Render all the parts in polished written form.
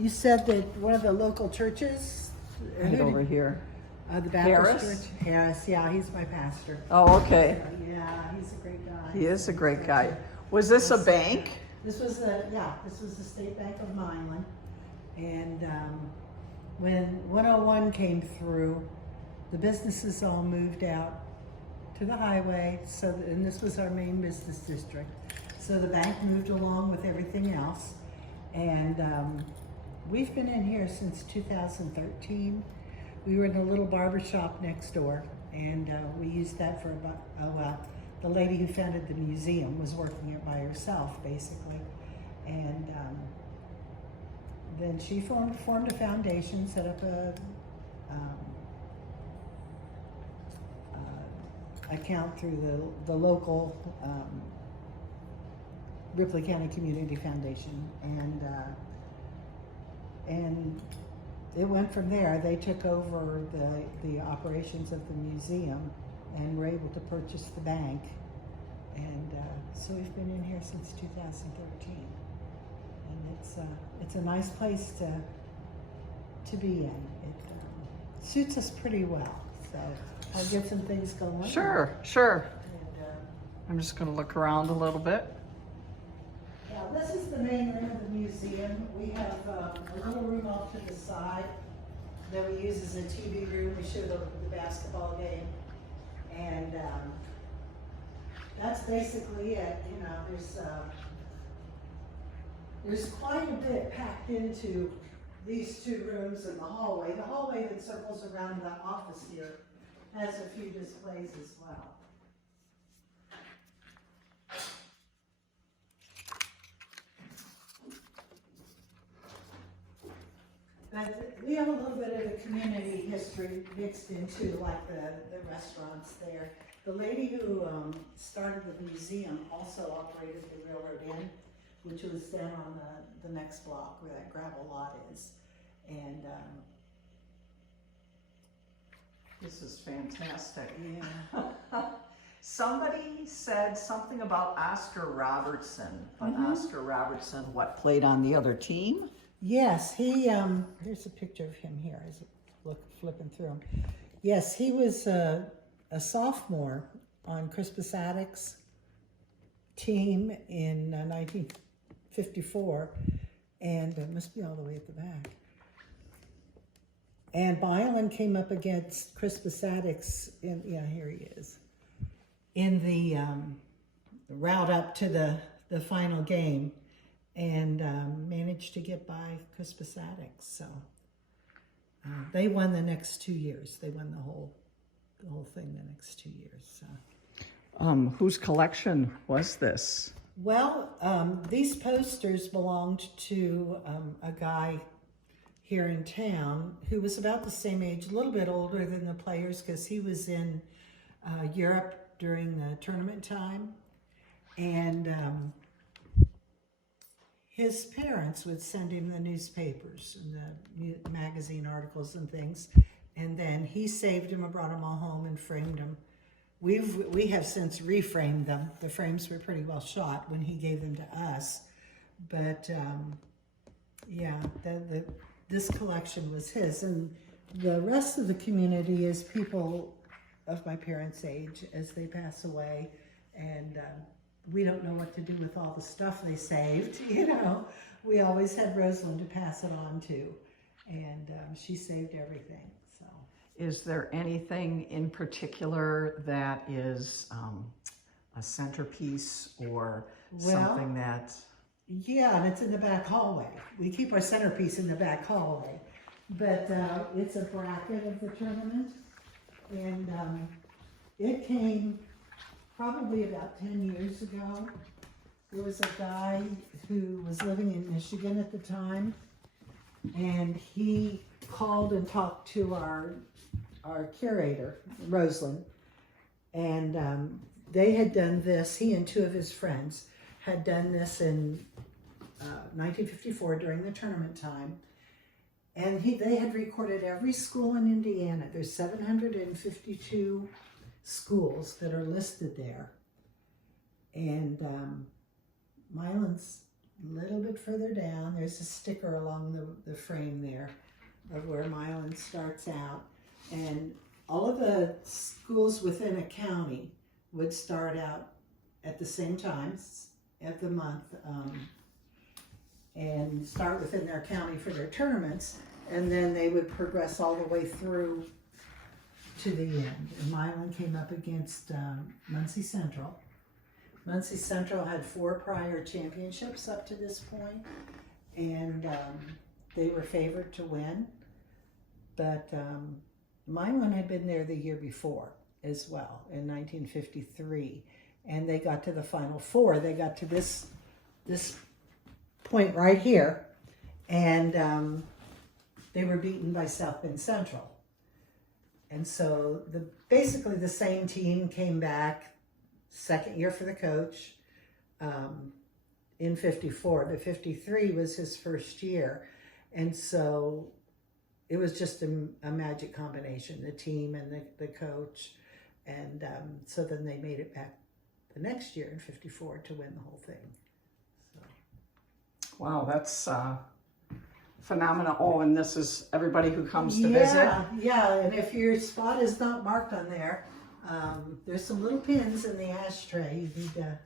You said that one of the local churches, Right over here. the Baptist Harris? Church. Harris, yeah, he's my pastor. Oh, okay. Yeah, he's a great guy. He is a great guy. Was this a bank? This was the State Bank of Milan, and when 101 came through, the businesses all moved out to the highway. And this was our main business district. So the bank moved along with everything else, and we've been in here since 2013. We were in a little barber shop next door, and we used that for about, the lady who founded the museum was working it by herself, basically. And then she formed a foundation, set up a account through the local Ripley County Community Foundation, and it went from there. They took over the operations of the museum and were able to purchase the bank, and so we've been in here since 2013, and it's a nice place to be in. It suits us pretty well, so I'll get some things going. Sure. And, I'm just going to look around a little bit. yeah, this is the main room of the museum. We have a little room off to the side that we use as a TV room. We show the basketball game, and that's basically it. You know, there's quite a bit packed into these two rooms and the hallway. The hallway that circles around the office here has a few displays as well. But we have a little bit of the community history mixed into, like the restaurants there. The lady who started the museum also operated the Railroad Inn, which was down on the next block where that gravel lot is. And This is fantastic. yeah. Somebody said something about Oscar Robertson, but Oscar Robertson, what, played on the other team? Yes, here's a picture of him here as flipping through them. Yes, he was a sophomore on Crispus Attucks' team in 1954, and it must be all the way at the back. And Milan came up against Crispus Attucks here he is, in the route up to the final game, and managed to get by Crispus Attucks. So they won the next 2 years. They won the whole thing the next 2 years. So. Whose collection was this? Well, these posters belonged to a guy here in town who was about the same age, a little bit older than the players, because he was in Europe during the tournament time, and his parents would send him the newspapers and the magazine articles and things, and then he saved them and brought them all home and framed them. We have since reframed them. The frames were pretty well shot when he gave them to us, but yeah, this collection was his, and the rest of the community is people of my parents' age as they pass away, and we don't know what to do with all the stuff they saved. You know, we always had Rosalind to pass it on to, and she saved everything. So, Is there anything in particular that is a centerpiece or something that? Yeah, and it's in the back hallway. We keep our centerpiece in the back hallway, but it's a bracket of the tournament, and it came probably about 10 years ago. There was a guy who was living in Michigan at the time, and he called and talked to our curator, Rosalind, and they had done this, he and two of his friends had done this in 1954 during the tournament time, and they had recorded every school in Indiana. There's 752 schools that are listed there, and Milan's A little bit further down, there's a sticker along the frame there of where Milan starts out. And all of the schools within a county would start out at the same time of the month and start within their county for their tournaments. And then they would progress all the way through to the end. And Milan came up against Muncie Central. Muncie Central had 4 prior championships up to this point, and they were favored to win. But Milan had been there the year before as well, in 1953, and they got to the Final Four. They got to this point right here, and they were beaten by South Bend Central. And so basically the same team came back, second year for the coach, in 54. But 53 was his first year. And so it was just a magic combination, the team and the coach. And so then they made it back the next year in 54 to win the whole thing. So. Wow, that's phenomenal. Oh, and this is everybody who comes to visit. Yeah, and if your spot is not marked on there, there's some little pins in the ashtray. You need to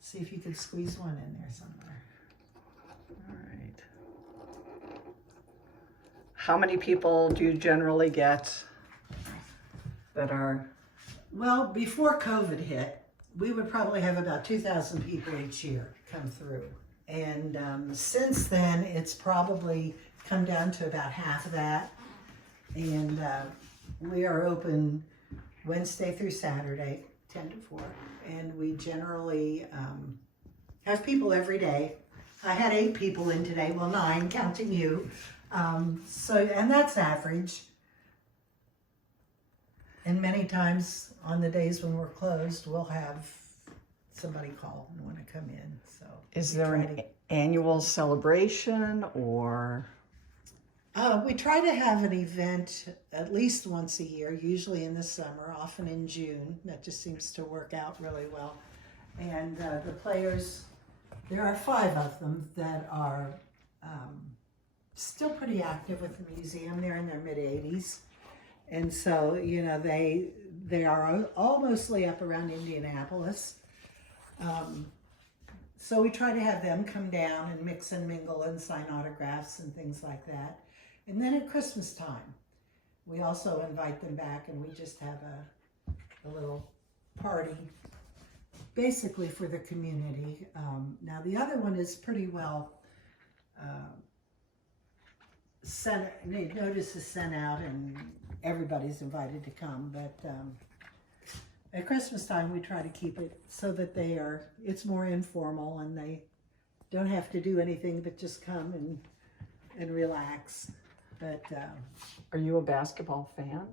see if you can squeeze one in there somewhere. All right. How many people do you generally get that are? Well, before COVID hit, we would probably have about 2,000 people each year come through. And since then, it's probably come down to about half of that. And we are open Wednesday through Saturday, 10 to 4. And we generally have people every day. I had 8 people in today, well 9, counting you. And that's average. And many times on the days when we're closed, we'll have somebody call and want to come in. So is there an annual celebration or? We try to have an event at least once a year, usually in the summer, often in June. That just seems to work out really well. And the players, there are 5 of them that are still pretty active with the museum. They're in their mid-80s. And so, you know, they are all mostly up around Indianapolis. So we try to have them come down and mix and mingle and sign autographs and things like that. And then at Christmas time, we also invite them back and we just have a little party, basically for the community. Now the other one is pretty well notice is sent out and everybody's invited to come, but at Christmas time we try to keep it so that it's more informal and they don't have to do anything but just come and relax. But are you a basketball fan?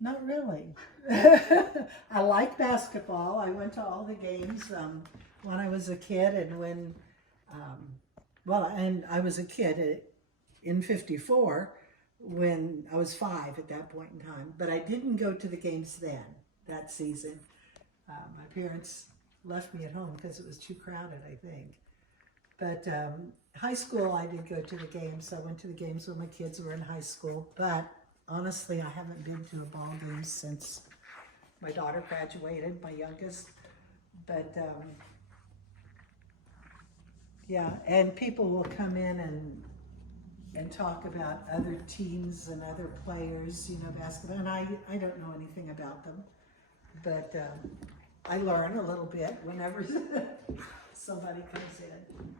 Not really. I like basketball. I went to all the games when I was a kid, and and I was a kid in 54 when I was 5 at that point in time. But I didn't go to the games then, that season. My parents left me at home because it was too crowded, I think. But high school, I did go to the games. I went to the games when my kids were in high school. But honestly, I haven't been to a ball game since my daughter graduated, my youngest. But yeah, and people will come in and talk about other teams and other players, you know, basketball. And I don't know anything about them, but I learn a little bit whenever somebody comes in.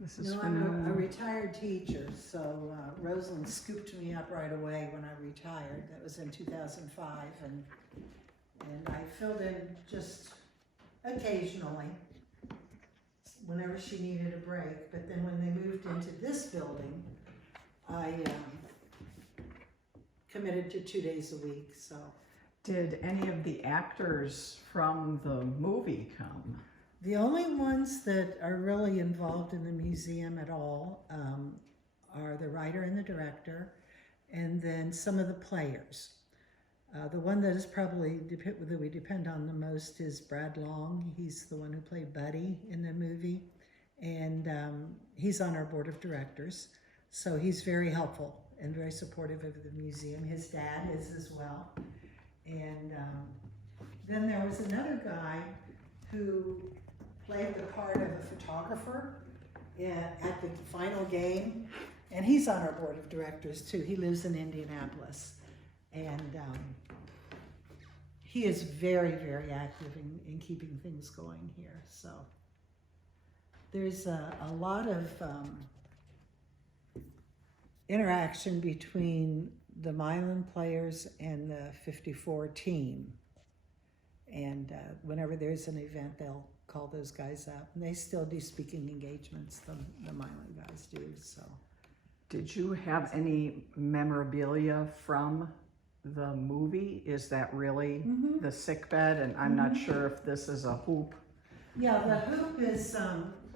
This is I'm a retired teacher, so Rosalind scooped me up right away when I retired. That was in 2005, and I filled in just occasionally whenever she needed a break. But then when they moved into this building, I committed to 2 days a week. So, did any of the actors from the movie come? The only ones that are really involved in the museum at all are the writer and the director, and then some of the players. The one that is probably that we depend on the most is Brad Long. He's the one who played Buddy in the movie, and he's on our board of directors. So he's very helpful and very supportive of the museum. His dad is as well. And then there was another guy who played the part of a photographer at the final game, and he's on our board of directors too. He lives in Indianapolis, and he is very, very active in keeping things going here. So there's a lot of interaction between the Milan players and the 54 team. And whenever there's an event, they'll call those guys up. And they still do speaking engagements, the Milan guys do, so. Did you have any memorabilia from the movie? Is that really the sick bed? And I'm not sure if this is a hoop. Yeah, the hoop is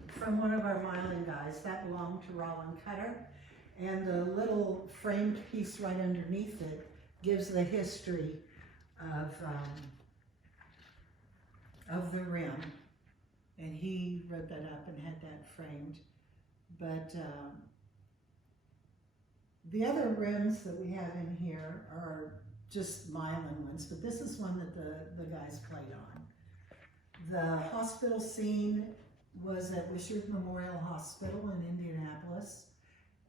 from one of our Milan guys. That belonged to Roland Cutter. And the little framed piece right underneath it gives the history of the rim. And he wrote that up and had that framed. But the other rims that we have in here are just Milan ones, but this is one that the guys played on. The hospital scene was at Wishart Memorial Hospital in Indianapolis.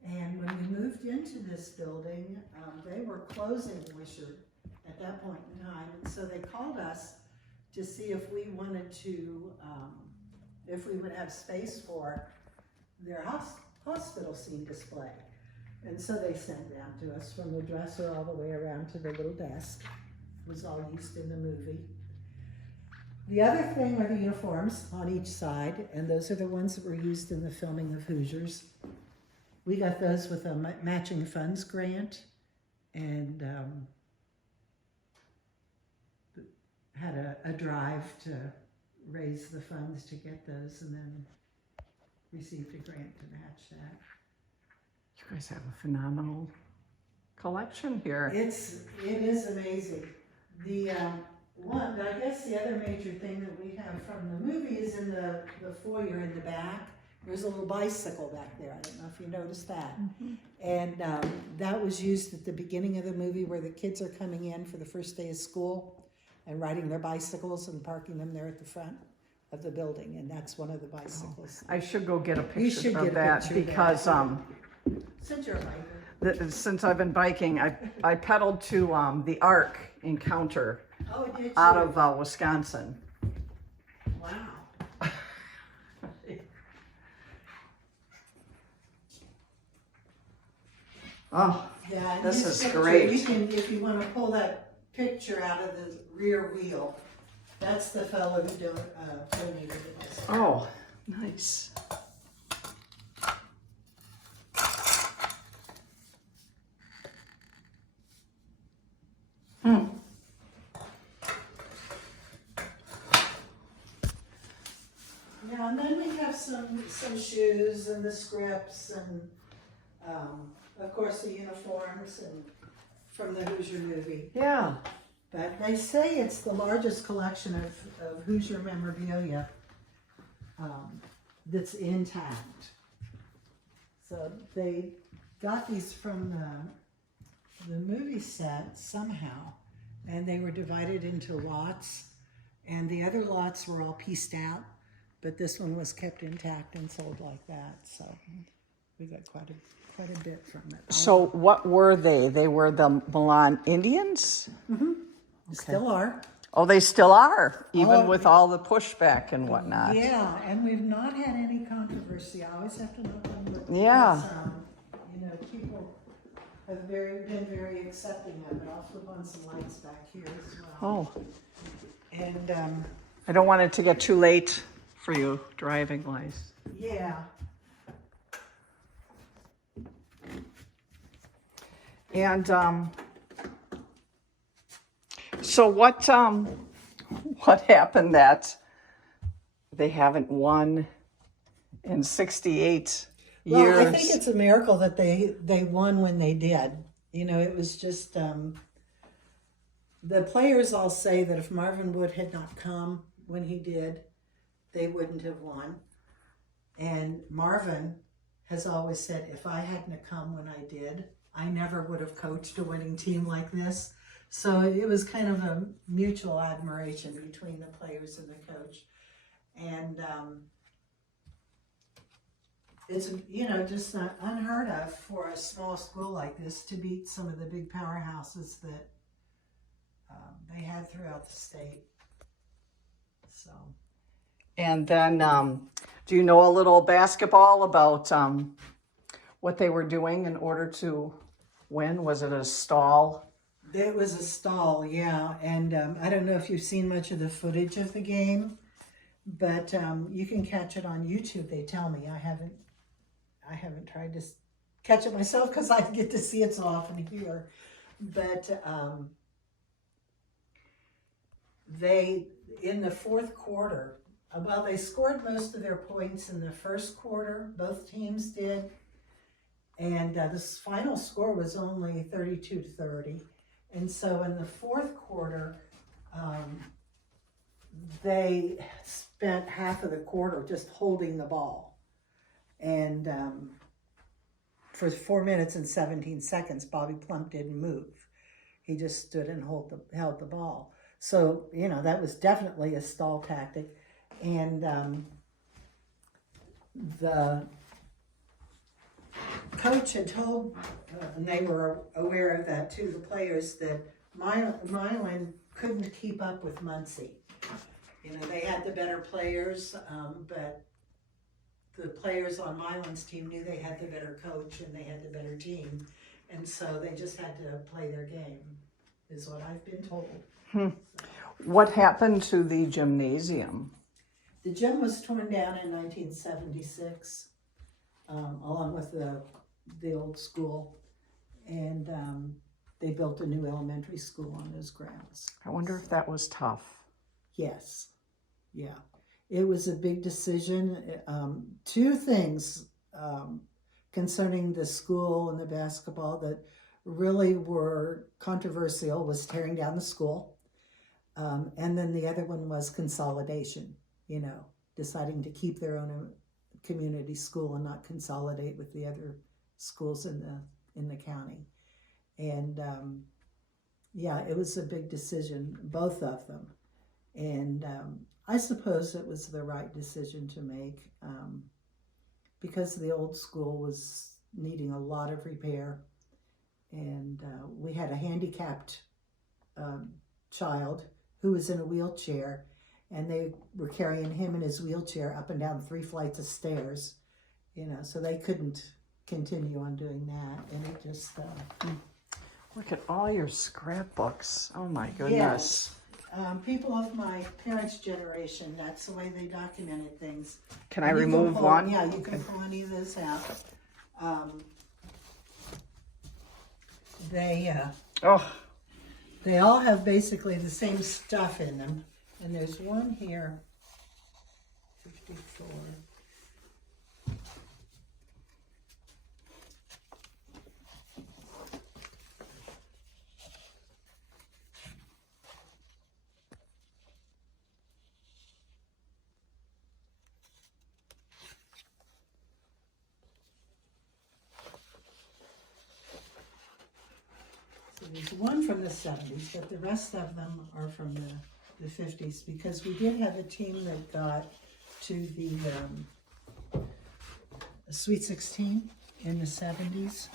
And when we moved into this building, they were closing Wishart at that point in time. And so they called us to see if we wanted to, if we would have space for their hospital scene display. And so they sent down to us from the dresser all the way around to the little desk. It was all used in the movie. The other thing are the uniforms on each side, and those are the ones that were used in the filming of Hoosiers. We got those with a matching funds grant, and had a drive to raise the funds to get those, and then received a grant to match that. You guys have a phenomenal collection here. It is amazing. I guess the other major thing that we have from the movie is in the foyer in the back. There's a little bicycle back there. I don't know if you noticed that. And that was used at the beginning of the movie where the kids are coming in for the first day of school and riding their bicycles and parking them there at the front of the building. And that's one of the bicycles. I should go get a You picture should of get a that picture of because Since you're a biker. since I've been biking, I pedaled to the Ark Encounter Oh, did you? out of Wisconsin. Wow. Oh, Yeah, and this is picture, great. You can, if you want to pull that picture out of the rear wheel, that's the fellow who donated it. Oh, nice. Yeah, and then we have some shoes and the scripts and of course the uniforms and from the Hoosier movie. Yeah. But they say it's the largest collection of Hoosier memorabilia that's intact. So they got these from the movie set somehow, and they were divided into lots, and the other lots were all pieced out, but this one was kept intact and sold like that. So we got quite a bit from it. So what were they? They were the Milan Indians? Mm-hmm. Still are. Oh, they still are, even Oh, with all the pushback and whatnot. Yeah, and we've not had any controversy. I always have to knock on wood. Yeah. Because, people have been very accepting of it. I'll flip on some lights back here as well. Oh, And I don't want it to get too late for you driving wise. yeah, And so what happened that they haven't won in 68 years? well, I think it's a miracle that they won when they did. It was just the players all say that if Marvin Wood had not come when he did, they wouldn't have won. And Marvin has always said, if I hadn't have come when I did, I never would have coached a winning team like this. So it was kind of a mutual admiration between the players and the coach. And it's, you know, just not unheard of for a small school like this to beat some of the big powerhouses that they had throughout the state. So. And then, do you know a little basketball about what they were doing in order to win? Was it a stall? It was a stall, yeah. And I don't know if you've seen much of the footage of the game, but you can catch it on YouTube. They tell me. I haven't tried to catch it myself because I get to see it so often here. But they, in the fourth quarter, well, they scored most of their points in the first quarter. Both teams did. And this final score was only 32-30. And so in the fourth quarter, they spent half of the quarter just holding the ball. And for 4 minutes and 17 seconds, Bobby Plump didn't move. He just stood and held the ball. So, you know, that was definitely a stall tactic. And the coach had told, and they were aware of that too, the players, that Milan couldn't keep up with Muncie. You know, they had the better players, but the players on Milan's team knew they had the better coach and they had the better team. And so they just had to play their game, is what I've been told. So. What happened to the gymnasium? The gym was torn down in 1976, along with the old school, and they built a new elementary school on those grounds. I wonder if that was tough. Yes, yeah. It was a big decision. Two things concerning the school and the basketball that really were controversial was tearing down the school. And then the other one was consolidation, you know, deciding to keep their own community school and not consolidate with the other schools in the county. And yeah, it was a big decision, both of them. And I suppose it was the right decision to make because the old school was needing a lot of repair. And we had a handicapped child who was in a wheelchair, and they were carrying him in his wheelchair up and down 3 flights of stairs, you know, so they couldn't continue on doing that. And it just... Look at all your scrapbooks. Oh my goodness. Yes. People of my parents' generation, that's the way they documented things. Can I remove one? Yeah, you can pull any of this out. They all have basically the same stuff in them. And there's one here, 54. So there's one from the 70s, but the rest of them are from the 50s, because we did have a team that got to the Sweet 16 in the 70s,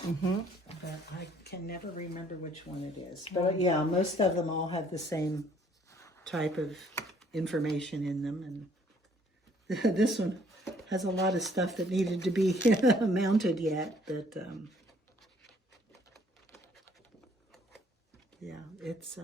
but I can never remember which one it is. But yeah, most of them all have the same type of information in them, and this one has a lot of stuff that needed to be mounted yet, but yeah, it's